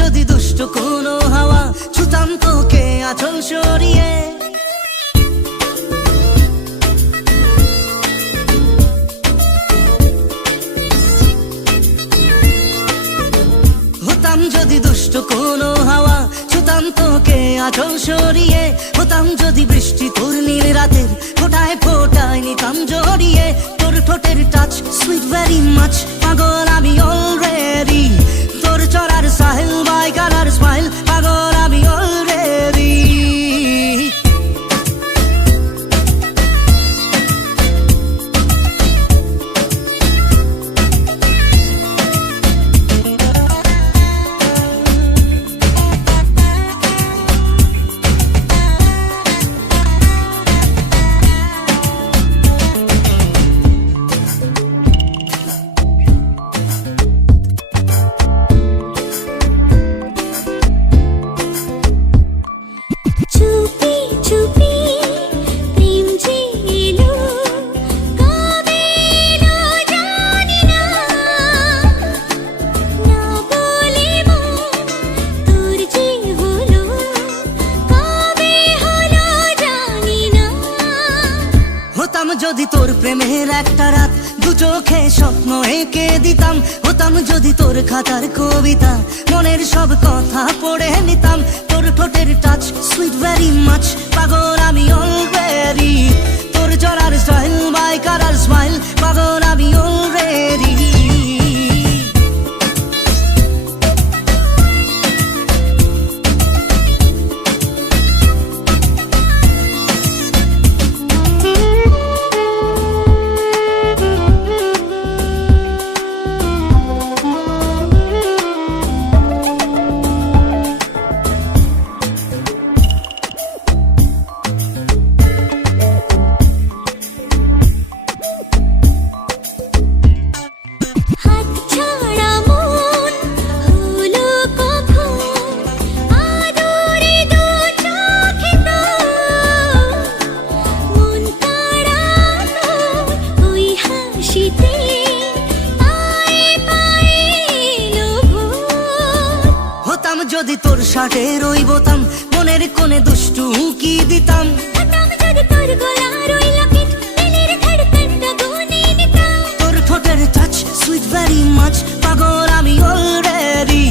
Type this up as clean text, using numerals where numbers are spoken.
যদি দুষ্ট কোনো হাওয়া ছুতাম তোকে আঁচল সরিয়ে, হতাম যদি দুষ্ট কোনো হাওয়া ছুতাম তোকে আঁচল সরিয়ে, হতাম যদি বৃষ্টি তোর নীল রাতের ফোটায় ফোটায় নিতাম জড়িয়ে, তোর ঠোঁটের টাচ সুইট ভেরি মাচ, পাগল আমি অলরেডি, তোর চড়ার সাহেল বাই কালার স্মাইল, পাগল আমি অলরেডি। যদি তোর প্রেমের একটা রাত দু চোখে স্বপ্ন এঁকে দিতাম, হতাম যদি তোর খাতার কবিতা মনের সব কথা পড়ে নিতাম, তোর ঠোঁটের টাচ সুইট ভেরি মাচ, পাগল আমি অলরেডি, তোর জড়ার স্টাইল বাই কালার স্মাইল, পাগল আমি অলরেডি। যদি তোর শার্টের ওই বোতাম মনের কোণে দুষ্টু কি দিতাম, তোর ঠোঁটের টাচ সুইট ভেরি মাচ, পাগল আমি অলরেডি,